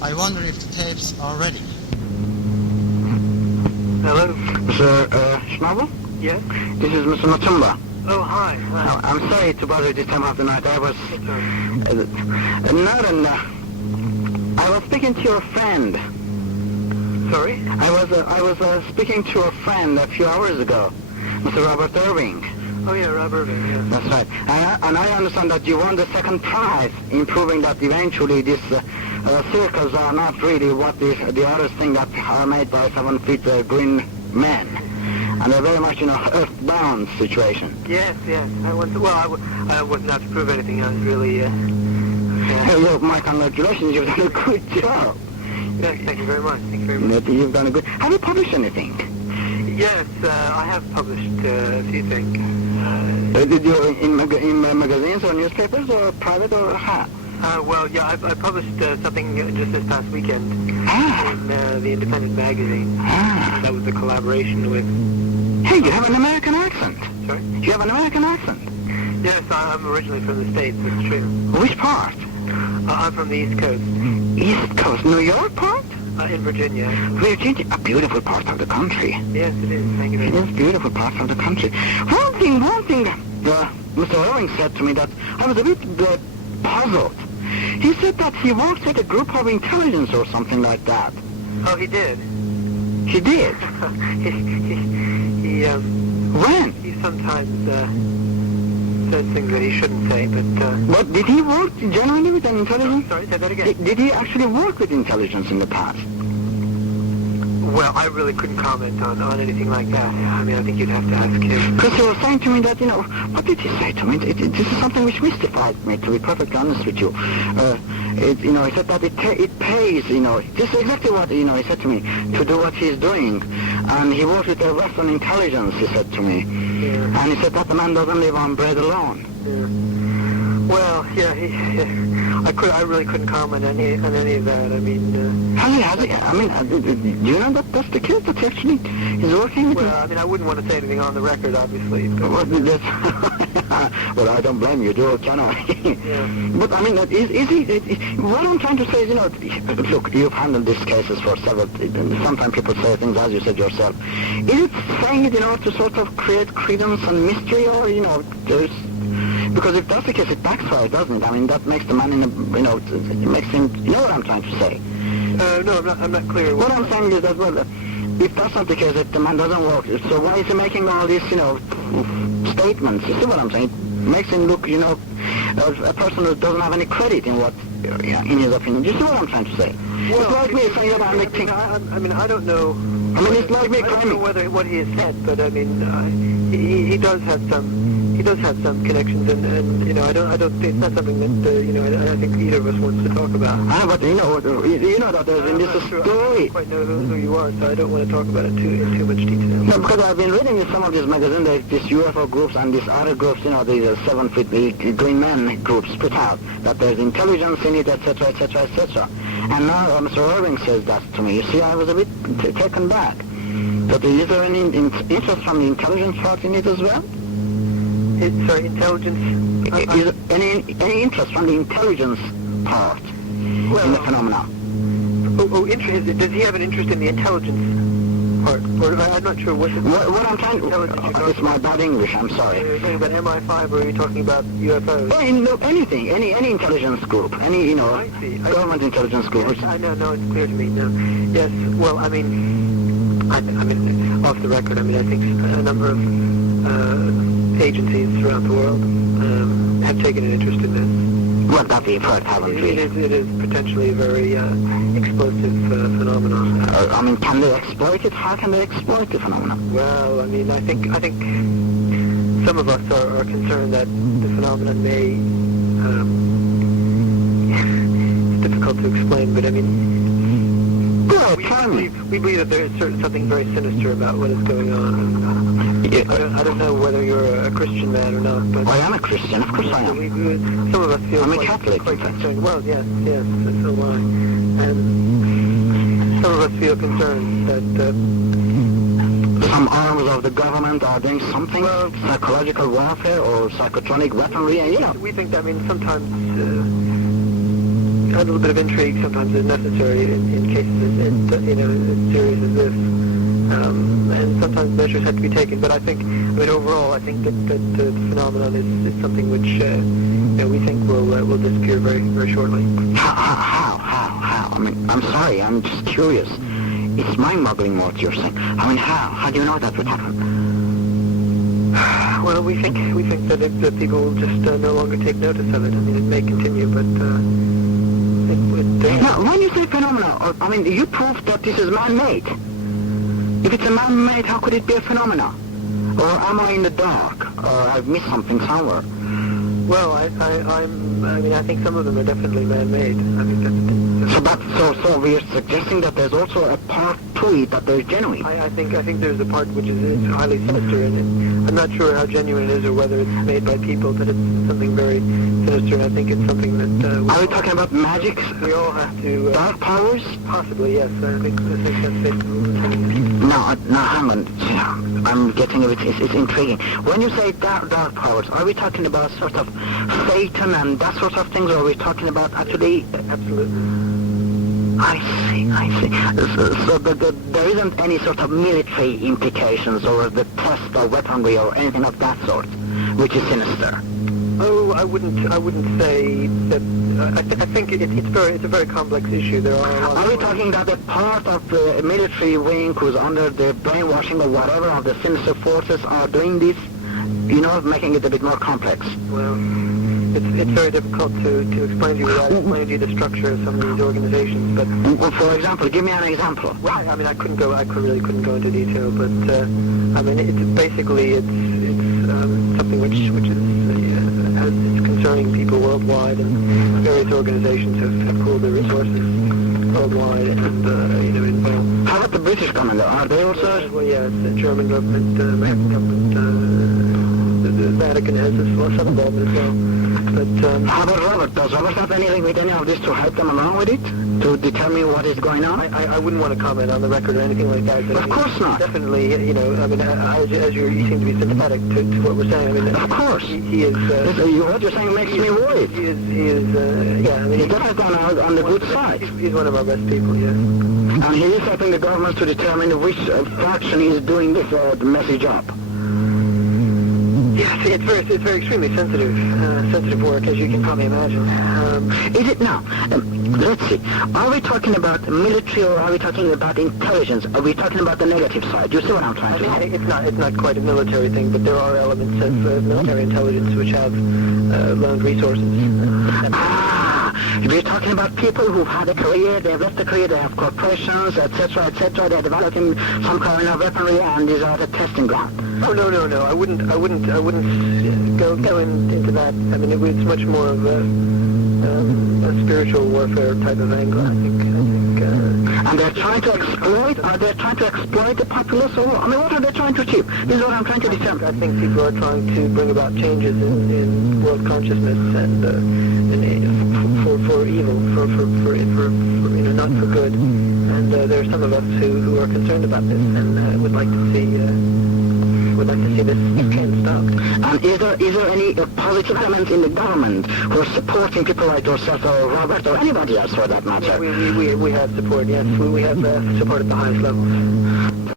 I wonder if the tapes are ready. Hello? Mr. Schnabel? Yes? This is Mr. Matumba. Oh, hi. Hi. I'm sorry to bother you this time of the night. I was... I was speaking to your friend. Sorry? I was speaking to a friend a few hours ago, Mr. Robert Irving. Oh, yeah, Rob Irving, yes. That's right. And I understand that you won the second prize in proving that eventually these circles are not really what the others think that are made by 7 feet green men. And they're very much, earthbound situation. Yes, yes. I wasn't out to prove anything. I was really, Well, my congratulations. You've done a good job. Yeah, thank you very much. Thank you very much. You've done a good... Have you published anything? Yes, I have published a few things. Did you in magazines or newspapers or private or how? I published something just this past weekend in the Independent magazine. That was a collaboration with... Hey, you have an American accent. Sorry? You have an American accent. Yes, I'm originally from the States, that's true. Which part? I'm from the East Coast. East Coast, New York part? In Virginia. Virginia, a beautiful part of the country. Yes, it is. Thank you very much. It is a beautiful part of the country. One thing, Mr. Irving said to me that I was a bit puzzled. He said that he works with a group of intelligence or something like that. Oh, he did? He did? When? He sometimes says things that he shouldn't say, but... But did he work genuinely with an intelligence? Sorry, say that again. Did he actually work with intelligence in the past? Well, I really couldn't comment on anything like that. I mean, I think you'd have to ask him. Because he was saying to me that, what did he say to me? This is something which mystified me, to be perfectly honest with you. He said that it pays, this is exactly what, he said to me, to do what he's doing. And he works with the Western intelligence, he said to me. Yeah. And he said that the man doesn't live on bread alone. Yeah. Well, yeah, I really couldn't comment on any of that. I mean... Do you know that that's the case, that he actually is working with... Well, I mean, I wouldn't want to say anything on the record, obviously. But, well, I don't blame you, can I? Yeah. But, I mean, what I'm trying to say is, look, you've handled these cases for several... Sometimes people say things, as you said yourself. Is it saying it, to sort of create credence and mystery, or, there's... Because if that's the case, it backfires, doesn't it? I mean, that makes the man it makes him... You know what I'm trying to say? No, I'm not clear. What I'm saying is that, well, if that's not the case, if the man doesn't work, so why is he making all these, statements? You see what I'm saying? It makes him look, as a person who doesn't have any credit in what, in his opinion. Do you see what I'm trying to say? Well, it's like me saying that I make things... I mean, I don't know... I mean, it's like me claiming... I don't know what he has said, but, I mean, he does have some... He does have some connections, and I don't think it's not something that I think either of us wants to talk about. But that there's in this story. I don't quite know who you are, so I don't want to talk about it in too much detail. No, because I've been reading in some of these magazines, these UFO groups and these other groups, these 7 feet green men groups put out that there's intelligence in it, etc., etc., etc. And now Mr. Irving says that to me. You see, I was a bit taken back. But is there any interest from the intelligence part in it as well? Intelligence? Is there any interest from the intelligence part in the phenomena? Interest? Does he have an interest in the intelligence part? Or I'm not sure what I'm trying to... it's my bad English, I'm sorry. Are you talking about MI5 or are you talking about UFOs? Anything, any intelligence group, any, I see. government intelligence group. Yes, I know, no, it's clear to me now. Yes, well, I mean, off the record, I think a number of agencies throughout the world have taken an interest in this. Well, that we've heard, haven't we? It is potentially a very explosive phenomenon. Can they exploit it? How can they exploit the phenomenon? Well, I think some of us are concerned that the phenomenon may... it's difficult to explain, but we believe that there is something very sinister about what is going on. I don't know whether you're a Christian man or not, but... I am a Christian, of course I am. Some of us feel I'm a Catholic, quite concerned. Well, yes, so am I. And some of us feel concerned that... some arms of the government are doing something, psychological warfare or psychotronic weaponry, We think that, sometimes... a little bit of intrigue sometimes is necessary in cases as serious as this. And sometimes measures have to be taken. But I mean, overall, I think that the phenomenon is something which we think will disappear very, very shortly. How? I mean, I'm sorry, I'm just curious. It's mind-boggling what you're saying. I mean, how? How do you know that would happen? Well, we think that people will just no longer take notice of it. I mean, it may continue, but Now, when you say phenomena, I mean, you proved that this is man-made. If it's a man-made, how could it be a phenomena? Or am I in the dark? Or I've missed something somewhere? well, I think some of them are definitely man-made. I mean, So we are suggesting that there's also a part to it that there's genuine. I think there's a part which is highly sinister, and I'm not sure how genuine it is or whether it's made by people, but it's something very sinister, and I think it's something that... Are we talking about magic? We all have to... Dark powers? Possibly, yes. I think that's it. No, hang on. I'm getting a bit... It's intriguing. When you say dark powers, are we talking about sort of Satan and that sort of things, or are we talking about actually... Absolutely. I see. So there isn't any sort of military implications or the test or weaponry or anything of that sort, which is sinister. Oh, I wouldn't say that. I think it's a very complex issue. There are. Are we talking that a part of the military wing who's under the brainwashing or whatever of the sinister forces are doing this? Making it a bit more complex. Well, it's very difficult to explain to you without explaining to you the structure of some of these organizations. But well, for example, give me an example. Well, I mean, I really couldn't go into detail, but I mean, it's something which is it's concerning people worldwide, and various organizations have pooled their resources worldwide, and involved. How about the British government? Are they also? Well, yeah, it's the German government, American government. The Vatican has some involvement as well. But how about Robert? Does Robert have anything with any of this to help them along with it? To determine what is going on? I wouldn't want to comment on the record or anything like that. Of course not. Definitely, I mean, as you seem to be sympathetic to what we're saying. I mean, of course. He is... what you're saying makes me worried. He is yeah, I mean... He's definitely gone out on the good side. He's one of our best people, yes. And he is helping the government to determine which faction is doing this message up. Yes, it's very extremely sensitive work, as you can probably imagine. Is it now? Let's see. Are we talking about military or are we talking about intelligence? Are we talking about the negative side? You see what I'm trying to say? It's not quite a military thing, but there are elements of military intelligence which have learned resources. We're talking about people who had a career, they've left a career, they have corporations, etc., they're developing some kind of weaponry, and these are the testing ground. Oh, no. I wouldn't go into that. I mean, it's much more of a spiritual warfare type of angle, I think. And they're trying to exploit? Are they trying to exploit the populace? Or, I mean, what are they trying to achieve? This is what I'm trying to determine. I think people are trying to bring about changes in world consciousness and for evil, for not for good. And there are some of us who are concerned about this and would like to see this trend stopped. And is there any positive elements in the government who are supporting people like yourself or Robert or anybody else for that matter? Yeah, we have support, yes. We have support at the highest levels.